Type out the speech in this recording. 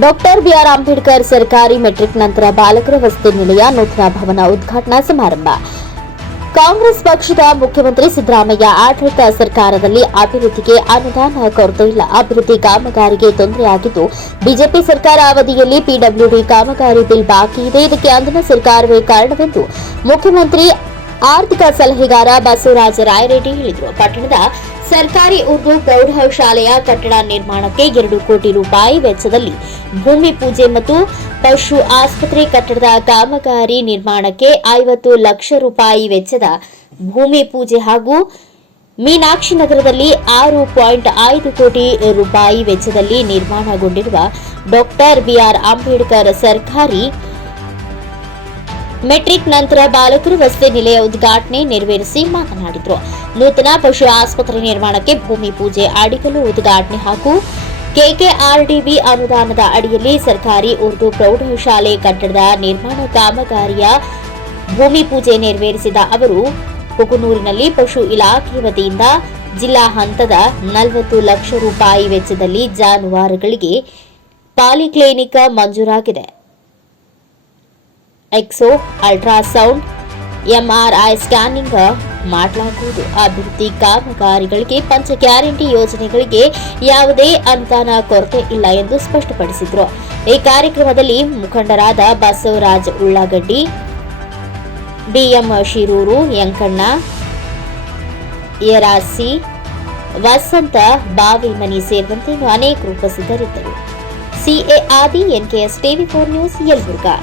Doctor B R Ambedkar ಸರ್ಕಾರಿ metric ನಂತರ ಬಾಲಕರ ವಸತಿ ನಿಲಯ ನೂತನ ಭವನ ಉದ್ಘಾಟನಾ ಸಮಾರಂಭ. ಕಾಂಗ್ರೆಸ್ ಪಕ್ಷದ ಮುಖ್ಯಮಂತ್ರಿ ಸಿದ್ದರಾಮಯ್ಯ ಆಡಳಿತ ಸರ್ಕಾರದಲ್ಲಿ ಅಭಿವೃದ್ಧಿಗೆ ಅನುದಾನ ಕೊರತೆ ಇಲ್ಲ. ಅಭಿವೃದ್ಧಿ ಕಾಮಗಾರಿಗೆ ತೊಂದರೆಯಾಗಿದ್ದು, ಬಿಜೆಪಿ ಸರ್ಕಾರ ಅವಧಿಯಲ್ಲಿ ಪಿಡಬ್ಲ್ಯೂಡಿ ಕಾಮಗಾರಿ ಬಿಲ್ ಬಾಕಿ ಇದೆ. ಇದಕ್ಕೆ ಅಂದಿನ ಸರ್ಕಾರವೇ ಕಾರಣವೆಂದು ಮುಖ್ಯಮಂತ್ರಿ ಆರ್ಥಿಕ ಸಲಹೆಗಾರ ಬಸವರಾಜ ರಾಯರೆಡ್ಡಿ ಹೇಳಿದರು. ಪಟ್ಟಣದ ಸರ್ಕಾರಿ ಉರ್ದು ಪ್ರೌಢಶಾಲೆಯ ಕಟ್ಟಡ ನಿರ್ಮಾಣಕ್ಕೆ ಎರಡು ಕೋಟಿ ರೂಪಾಯಿ ವೆಚ್ಚದಲ್ಲಿ ಭೂಮಿ ಪೂಜೆ ಮತ್ತು ಪಶು ಆಸ್ಪತ್ರೆ ಕಟ್ಟಡದ ಕಾಮಗಾರಿ ನಿರ್ಮಾಣಕ್ಕೆ ಐವತ್ತು ಲಕ್ಷ ರೂಪಾಯಿ ವೆಚ್ಚದ ಭೂಮಿ ಪೂಜೆ ಹಾಗೂ ಮೀನಾಕ್ಷಿ ನಗರದಲ್ಲಿ ಆರು ಪಾಯಿಂಟ್ ಐದು ಕೋಟಿ ರೂಪಾಯಿ ವೆಚ್ಚದಲ್ಲಿ ನಿರ್ಮಾಣಗೊಂಡಿರುವ ಡಾಕ್ಟರ್ ಬಿಆರ್ ಅಂಬೇಡ್ಕರ್ ಸರ್ಕಾರಿ ಮೆಟ್ರಿಕ್ ನಂತರ ಬಾಲಕರು ವಸತಿ ನಿಲಯ ಉದ್ಘಾಟನೆ ನೆರವೇರಿಸಿ ಮಾತನಾಡಿದರು. ನೂತನ ಪಶು ಆಸ್ಪತ್ರೆ ನಿರ್ಮಾಣಕ್ಕೆ ಭೂಮಿ ಪೂಜೆ ಅಡಿಗಲು ಉದ್ಘಾಟನೆ ಹಾಗೂ ಕೆಕೆಆರ್ಡಿಬಿ ಅನುದಾನದ ಅಡಿಯಲ್ಲಿ ಸರ್ಕಾರಿ ಉರ್ದು ಪ್ರೌಢಶಾಲೆ ಕಟ್ಟಡದ ನಿರ್ಮಾಣ ಕಾಮಗಾರಿಯ ಭೂಮಿ ಪೂಜೆ ನೆರವೇರಿಸಿದ ಅವರು, ಕುಕನೂರಿನಲ್ಲಿ ಪಶು ಇಲಾಖೆ ವತಿಯಿಂದ ಜಿಲ್ಲಾ ಹಂತದ ನಲವತ್ತು ಲಕ್ಷ ರೂಪಾಯಿ ವೆಚ್ಚದಲ್ಲಿ ಜಾನುವಾರುಗಳಿಗೆ ಪಾಲಿಕ್ಲಿನಿಕ್ ಮಂಜೂರಾಗಿದೆ. ಎಕ್ಸೋ, ಅಲ್ಟ್ರಾಸೌಂಡ್, ಎಂಆರ್ಐ ಸ್ಕ್ಯಾನಿಂಗ್, ಮಾಡಲಾಗುವುದು. ಅಭಿವೃದ್ಧಿ ಕಾಮಗಾರಿಗಳಿಗೆ, ಪಂಚ ಗ್ಯಾರಂಟಿ ಯೋಜನೆಗಳಿಗೆ ಯಾವುದೇ ಅನುದಾನ ಕೊರತೆ ಇಲ್ಲ ಎಂದು ಸ್ಪಷ್ಟಪಡಿಸಿದರು. ಈ ಕಾರ್ಯಕ್ರಮದಲ್ಲಿ ಮುಖಂಡರಾದ ಬಸವರಾಜ್ ಉಳ್ಳಾಗಡ್ಡಿ, ಡಿಎಂ ಶಿರೂರು ಯಂಕಣ್ಣ ಯರಾಸಿ ವಸಂತ ಬಾವಿಮನಿ ಸೇರಿದಂತೆ ಅನೇಕರು ಉಪಸ್ಥಿತರಿದ್ದರು. CA Adi, NKS TV four news, Yelburga.